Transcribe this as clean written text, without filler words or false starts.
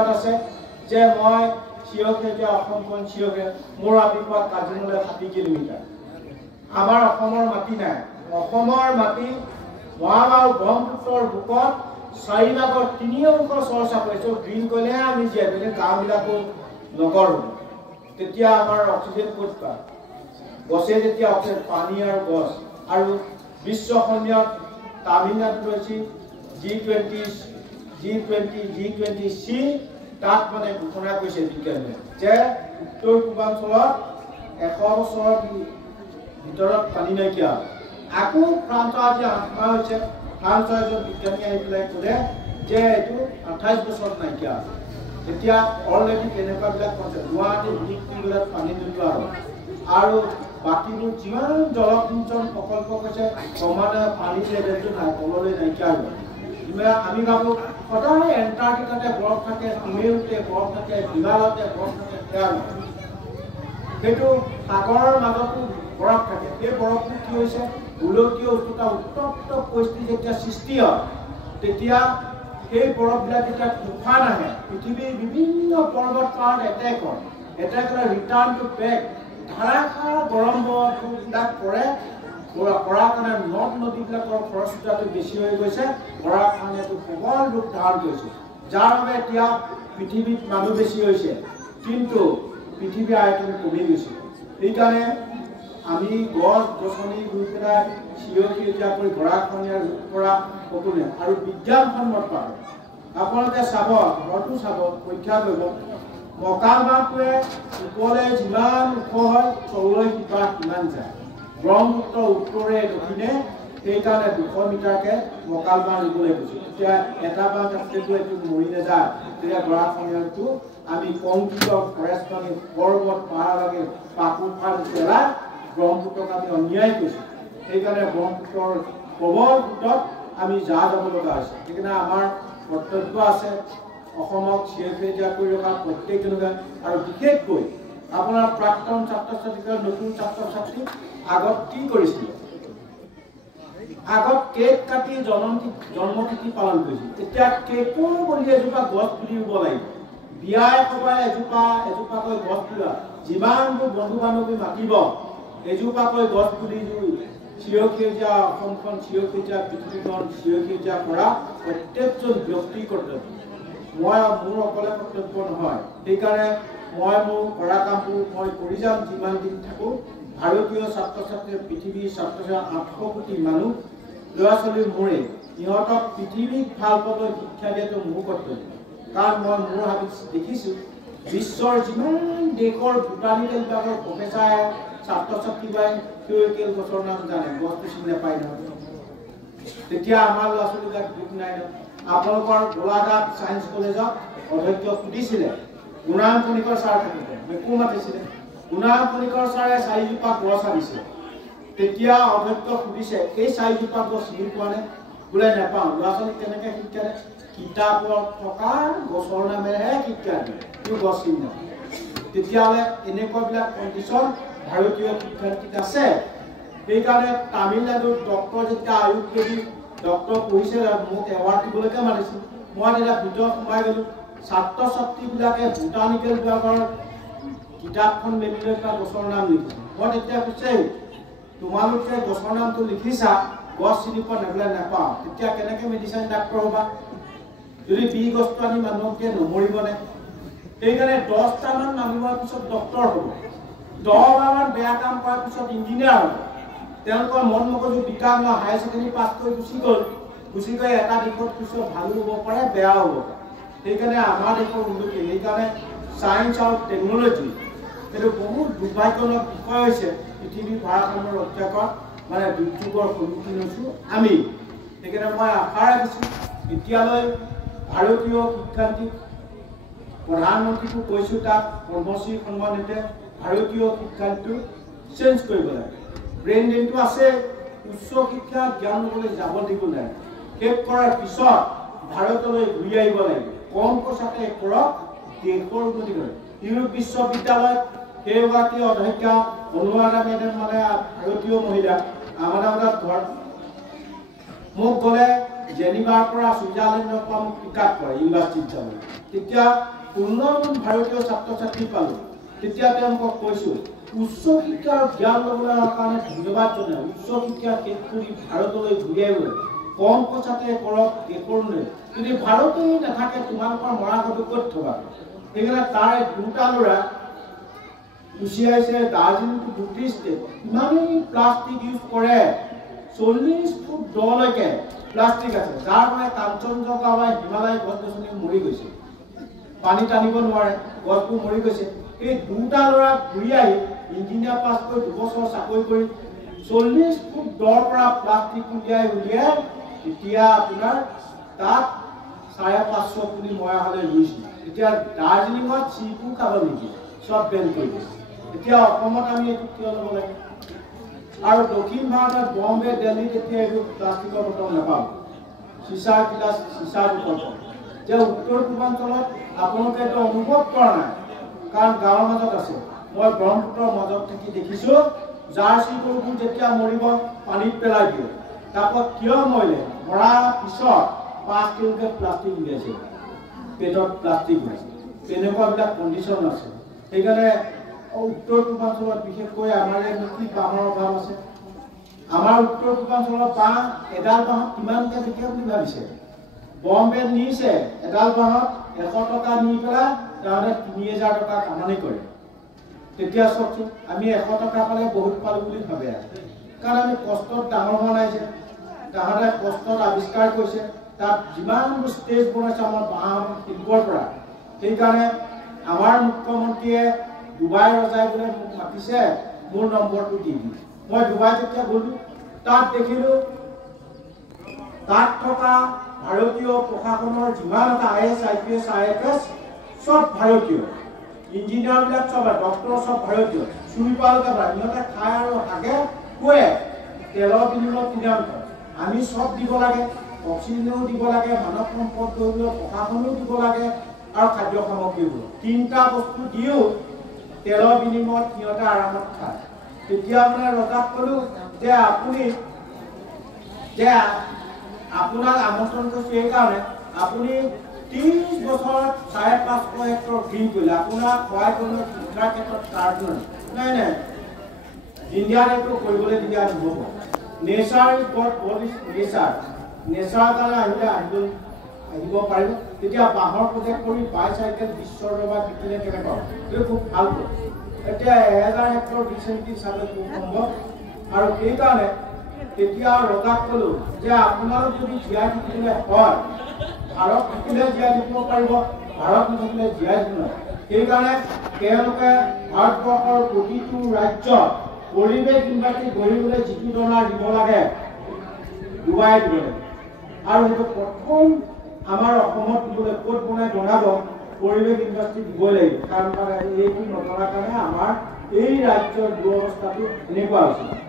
আশীৰ্বাদ আছে যে মই চিৰসেউজীয়া অসমখন চিৰসেউজীয়া মোৰ আবিৰ্ভাৱ কাজিৰঙালৈ 60 কিলোমিটাৰ আমাৰ অসমৰ মাটি নাই অসমৰ মাটি মহাবাহু ব্ৰহ্মপুত্ৰৰ বুকত 4/3 চৰ্চা কৰিছোঁ গ্ৰীণ কৰিলেহে আমি জীয়াই থাকিম গাঁওবিলাকো নকৰোঁ তেতিয়া আমাৰ অক্সিজেন ক'ত পাম গছে যেতিয়া অক্সিজেন পানী আৰু গছ আৰু বিশ্ব সন্মিলনত তামিলনাডুত ৰৈছে G20C তাত মানে ঘোষণা কৰিছে বিজ্ঞানীয়ে যে উত্তৰ পূৰ্বাঞ্চলত 100 বছৰৰ ভিতৰত পানী নাইকিয়া আকৌ ফ্ৰান্সৰ আজি আত্মা হৈছে ফ্ৰান্সৰ এজন বিজ্ঞানী আহি পেলাই ক'লে যে এইটো 28 বছৰত নাইকিয়া এতিয়া অলৰেডি তেনেকুৱাবিলাক কৈছে গুৱাহাটী বিদ্যুৎ পানী নোযোৱা আৰু বাকীবোৰ যিমান জলসিঞ্চন প্ৰকল্প কৈছে ক্ৰমান্বয়ে পানী লেভেলটো নাই তললৈ নাইকিয়া হ'ব আমি ভাবোঁ সদায় এণ্টাৰ্কটিকাতে বৰফ থাকে মেৰুতে বৰফ থাকে হিমালয়তে বৰফ থাকে সেইটো সাগৰৰ মাজতো বৰফ থাকে সেই বৰফটো কি হৈছে গোলকীয় উষ্ণতা উত্তপ্ত পৰিস্থিতি যেতিয়া সৃষ্টি হয় তেতিয়া সেই বৰফবিলাক যেতিয়া তুফান আহে পৃথিৱীৰ বিভিন্ন পৰ্বত পাহাৰত এটেক হয় ৰিটাৰ্ণ টু বেক ধাৰাসাৰ গৰম বৰফবিলাক পৰে পৰাৰ কাৰণে নদ নদীবিলাকৰ খৰস্ৰোতাটো বেছি হৈ গৈছে পৰাৰ কাৰণে এইটো প্ৰবল ৰূপ ধাৰণ কৰিছে যাৰ বাবে এতিয়া পৃথিৱীত মানুহ বেছি হৈছে কিন্তু পৃথিৱীৰ আয়তন কমি গৈছে সেইকাৰণে আমি গছ গছনি ৰুই পেলাই চিৰসেউজীয়া কৰি গৰাখহনীয়া ৰোধ কৰা সকলোৱে আৰু বিজ্ঞানসন্মতভাৱে আপোনালোকে চাব ঘৰটো চাব পৰীক্ষা কৰিব মকালবাহটোৱে ওপৰলৈ যিমান ওখ হয় তললৈ শিপা সিমান যায় ব্ৰহ্মপুত্ৰ উত্তৰে দক্ষিণে সেইকাৰণে 200 মিটাৰকৈ মকালবাহ ৰুবলৈ গৈছে এতিয়া এটা বাহ কাটিলেতো এইটো মৰি নাযায় তেতিয়া গৰাখহনীয়াটো আমি কংক্ৰিটৰ ফৰেষ্ট ভাঙি পৰ্বত পাহাৰ ভাঙি পাকুফাল পেলাই ব্ৰহ্মপুত্ৰক আমি অন্যায় কৰিছোঁ সেইকাৰণে ব্ৰহ্মপুত্ৰৰ প্ৰবল সোঁতত আমি যাব লগা হৈছে সেইকাৰণে আমাৰ কৰ্তব্য আছে অসমক চিৰসেউজীয়া কৰি ৰখা প্ৰত্যেকজনে আৰু বিশেষকৈ আপোনাৰ প্ৰাক্তন ছাত্ৰ ছাত্ৰীৰ নতুন ছাত্ৰ ছাত্ৰী আগত কি কৰিছিল আগত কেক কাটি জন্মতিথি পালন কৰিছিল এতিয়া কেকৰ বলি এজোপা গছ পুলি ৰুব লাগিব বিয়াই সভাই এজোপাকৈ গছ পুলি যিমানবোৰ বন্ধু বান্ধৱী মাতিব এজোপাকৈ গছ পুলি ৰুই চিৰসেউজীয়া অসমখন চিৰসেউজীয়া পৃথিৱীখন চিৰসেউজীয়া কৰা প্ৰত্যেকজন ব্যক্তিৰ কৰ্তব্য মই মোৰ অকলে কৰ্তব্য নহয় সেইকাৰণে মই মোৰ কৰা কামবোৰ মই কৰি যাম যিমান দিন থাকোঁ ভাৰতীয় ছাত্ৰ ছাত্ৰী পৃথিৱীৰ ছাত্ৰ ছাত্ৰী 800 কোটি মানুহ ল'ৰা ছোৱালীৰ মোৰে সিহঁতক পৃথিৱীক ভাল পাবলৈ শিক্ষা দিয়াটো মোৰ কৰ্তব্য কাৰণ মই মোৰ হাবিত দেখিছোঁ বিশ্বৰ যিমান দেশৰ বোটানিকেল বিভাগৰ প্ৰফেচাৰ ছাত্ৰ ছাত্ৰী বাই কেল গছৰ নাম জানে গছটো চিনি নাপায় নহয় তেতিয়া আমাৰ ল'ৰা ছোৱালীবিলাক দুখ নাই ন আপোনালোকৰ গোলাঘাট ছায়েন্স কলেজত অধ্যক্ষ সুধিছিলে গুণাৰাম কণিকৰ ছাৰ থাকোঁতে মেকু মাতিছিলে গুণাৰাম কণিকৰ ছাৰে 4জোপা গছ আনিছিলে তেতিয়া অধ্যক্ষ সুধিছে এই 4জোপা গছ চিনি পোৱা নে বোলে নাপাওঁ ল'ৰা ছোৱালীক কেনেকৈ শিক্ষা দিয়ে কিতাপত থকা গছৰ নামেৰেহে শিক্ষা দিয়ে কিন্তু গছ চিনি নাপায় তেতিয়াহ'লে এনেকুৱাবিলাক কণ্ডিশ্যন ভাৰতীয় শিক্ষানীতিত আছে সেইকাৰণে তামিলনাডুৰ ডক্টৰ যেতিয়া আয়ুৰ্বেদিক ডক্টৰ পঢ়িছে মোক এৱাৰ্ড দিবলৈকে মাতিছিল মই তেতিয়া ভিতৰত সোমাই গ'লোঁ ছাত্ৰ ছাত্ৰীবিলাকে বোটানিকেল বিভাগৰ কিতাপখন মেলি লৈ পেলাই গছৰ নাম লিখিছে মই তেতিয়া কৈছে তোমালোকে গছৰ নামটো লিখিছা গছ চিনি পোৱা নেবলৈ নাপাওঁ তেতিয়া কেনেকৈ মেডিচিন ডাক্তৰ হ'বা যদি বি গছটো আনি মানুহক দিয়ে নমৰিবনে সেইকাৰণে 10টামান মানুহৰ পিছত ডক্তৰ হ'ব 10বাৰমান বেয়া কাম কৰাৰ পিছত ইঞ্জিনিয়াৰ হ'ব তেওঁলোকৰ মন মগজু বিকাশ ন হায়াৰ ছেকেণ্ডেৰী পাছ কৰি গুচি গৈ এটা দিশত পিছত ভালো হ'ব পাৰে বেয়াও হ'ব পাৰে সেইকাৰণে আমাৰ দেশৰ উন্নতি সেইকাৰণে ছায়েন্স আৰু টেকন'লজি এইটো বহুত দুৰ্ভাগ্যজনক বিষয় হৈছে পৃথিৱীৰ ভাৰসাম্য ৰক্ষা কৰাত মানে দুৰ্যোগৰ সন্মুখীন হৈছোঁ আমি সেইকাৰণে মই আশা ৰাখিছোঁ এতিয়ালৈ ভাৰতীয় শিক্ষানীতিক প্ৰধানমন্ত্ৰীকো কৈছোঁ তাক কৰ্মশ্ৰী সন্মানিতে ভাৰতীয় শিক্ষানীতিটো চেঞ্জ কৰিব লাগে ব্ৰেইন ড্ৰেইনটো আছে উচ্চ শিক্ষা জ্ঞান ল'বলৈ যাব দিব লাগে শেষ কৰাৰ পিছত ভাৰতলৈ ঘূৰি আহিব লাগিব কম পইচাতে কৰক দেশৰ উন্নতি কৰে ইউৰোপ বিশ্ববিদ্যালয়ত সেইগৰাকী অধ্যক্ষা অনুৰাধা মেডাম মানে ভাৰতীয় মহিলা আমাৰ ঘৰত মোক গ'লে জেনিভাৰ পৰা ছুইজাৰলেণ্ডৰ পৰা মোক টিকাট কৰে ইউনিভাৰ্চিটিত যাবলৈ। তেতিয়া 15জন ভাৰতীয় ছাত্ৰ ছাত্ৰী পালোঁ। তেতিয়া তেওঁলোকক কৈছোঁ উচ্চ শিক্ষাৰ জ্ঞান ল'বলৈ কাৰণে ধন্যবাদ জনাই উচ্চ শিক্ষা শেষ কৰি ভাৰতলৈ ঘূৰি আহিবলৈ কম পইচাতে কৰক একৰণে যদি ভাৰতেই নাথাকে তোমালোকৰ মৰা ঘৰটো ক'ত থবা। সেইকাৰণে তাৰ দুটা ল'ৰা গুচি আহিছে দাৰ্জিলিংটো বুদ্ধিষ্ট ইমানেই প্লাষ্টিক ইউজ কৰে 40 ফুট দলৈকে প্লাষ্টিক আছে যাৰ মানে কাঞ্চনজংঘা বা হিমালয় গছ গছনি মৰি গৈছে পানী টানিব নোৱাৰে গছবোৰ মৰি গৈছে। এই দুটা ল'ৰা ঘূৰি আহি ইঞ্জিনিয়াৰ পাছ কৰি 2 বছৰ চাকৰি কৰি 40 ফুট দৰ পৰা প্লাষ্টিক উলিয়াই এতিয়া আপোনাৰ তাত 550 পুলি মৰা হ'লে ৰুইছিল। এতিয়া দাৰ্জিলিঙত চিপু খাব নেকি চব বেন কৰি দিছে। এতিয়া অসমত আমি এইটো কিয় ল'ব লাগে আৰু দক্ষিণ ভাৰতত বম্বে দিল্লীত এতিয়া এইটো প্লাষ্টিকৰ বটল নাপাব চিচাৰ গিলাচ চিচাৰ বটল যে উত্তৰ পূৰ্বাঞ্চলত আপোনালোকে এইটো অনুভৱ কৰা নাই কাৰণ গাঁৱৰ মাজত আছে। মই ব্ৰহ্মপুত্ৰৰ মাজত থাকি দেখিছোঁ জাৰ্চি গৰুবোৰ যেতিয়া মৰিব পানীত পেলাই দিয়ে তাৰপৰা কিয় মৰিলে মৰাৰ পিছত 5 কিলোকে প্লাষ্টিক উলিয়াইছে পেটত প্লাষ্টিক ওলাইছে তেনেকুৱাবিলাক কণ্ডিশ্যন আছে। সেইকাৰণে উত্তৰ পূৰ্বাঞ্চলত বিশেষকৈ আমাৰ কি বাঁহৰ অভাৱ আছে। আমাৰ উত্তৰ পূৰ্বাঞ্চলত বাঁহ এডাল বাঁহত কিমানকৈ বিকে বুলি ভাবিছে। বম্বে নিছে এডাল বাঁহত 100 টকা নি পেলাই তাহাঁতে 3000 টকা কামানি কৰে। তেতিয়া চাওকচোন আমি 100 টকা পালে বহুত পালোঁ বুলি ভাবে কাৰণ আমি কষ্টত ডাঙৰ হোৱা নাই যে তাহাঁতে কষ্টত আৱিষ্কাৰ কৰিছে তাত যিমানবোৰ ষ্টেজ বনাইছে আমাৰ বাঁহ শিল্পৰ পৰা। সেইকাৰণে আমাৰ মুখ্যমন্ত্ৰীয়ে ডুবাই ৰজাই বোলে মোক মাতিছে মোৰ নম্বৰটো দি দিম। মই ডুবাই যেতিয়া গ'লোঁ তাত দেখিলোঁ তাত থকা ভাৰতীয় প্ৰশাসনৰ যিমান এটা IAS IPS IFS সব ভাৰতীয় ইঞ্জিনিয়াৰবিলাক সব ডক্টৰ সব ভাৰতীয় চুৰিপালকে সিহঁতে খায় আৰু হাগে শুৱে তেলৰ বিনিময়ত কিমান আমি সব দিব লাগে অক্সিজেনো দিব লাগে মানৱ সম্পদ কৰিবলৈ প্ৰশাসনো দিব লাগে আৰু খাদ্য সামগ্ৰীবোৰ 3টা বস্তু দিও তেলৰ বিনিময়ত সিহঁতে আৰামত খায়। তেতিয়া মানে ৰজাক ক'লোঁ যে আপুনি যে আপোনাক আমন্ত্ৰণ কৰিছোঁ এইকাৰণে আপুনি 30 বছৰত 550 হেক্টৰ গ্ৰীণ কৰিলে আপোনাক সহায় কৰিবলৈ শিক্ষাৰ ক্ষেত্ৰত কাৰ্ড নাই নাই ইণ্ডিয়াত এইটো কৰিবলৈ দিয়া নহ'ব। Nature is God God is nature নেচাৰৰ কাৰণে আহিব পাৰিব। তেতিয়া বাঁহৰ প্ৰজেক্ট কৰি বাইচাইকেল বিশ্বৰ দৰবাৰত বিকিলে কেনেকুৱা হ'ব এইটো খুব ভাল কথা। এতিয়া 1000 হেক্টৰ বিচেণ্টি চাবলৈ খুব সম্ভৱ আৰু সেইকাৰণে তেতিয়া ৰজাক ক'লোঁ যে আপোনালোক যদি জীয়াই থাকিলে হয় ভাৰত থাকিলে জীয়াই থাকিব পাৰিব ভাৰত নাথাকিলে জীয়াই থাকিব। সেইকাৰণে তেওঁলোকে ভাৰতবৰ্ষৰ প্ৰতিটো ৰাজ্যত পৰিৱেশ ইউনিভাৰ্চিটি গঢ়িবলৈ যিটো ডলাৰ দিব লাগে ডুবাই দিব লাগে আৰু সেইটো প্ৰথম আমাৰ অসমত দিবলৈ ক'ত বনাব পৰিৱেশ ইউনিভাৰ্চিটি দিবই লাগিব কাৰণ এইটো নজনাৰ কাৰণে আমাৰ এই ৰাজ্যৰ দুৰৱস্থাটো এনেকুৱা হৈছে।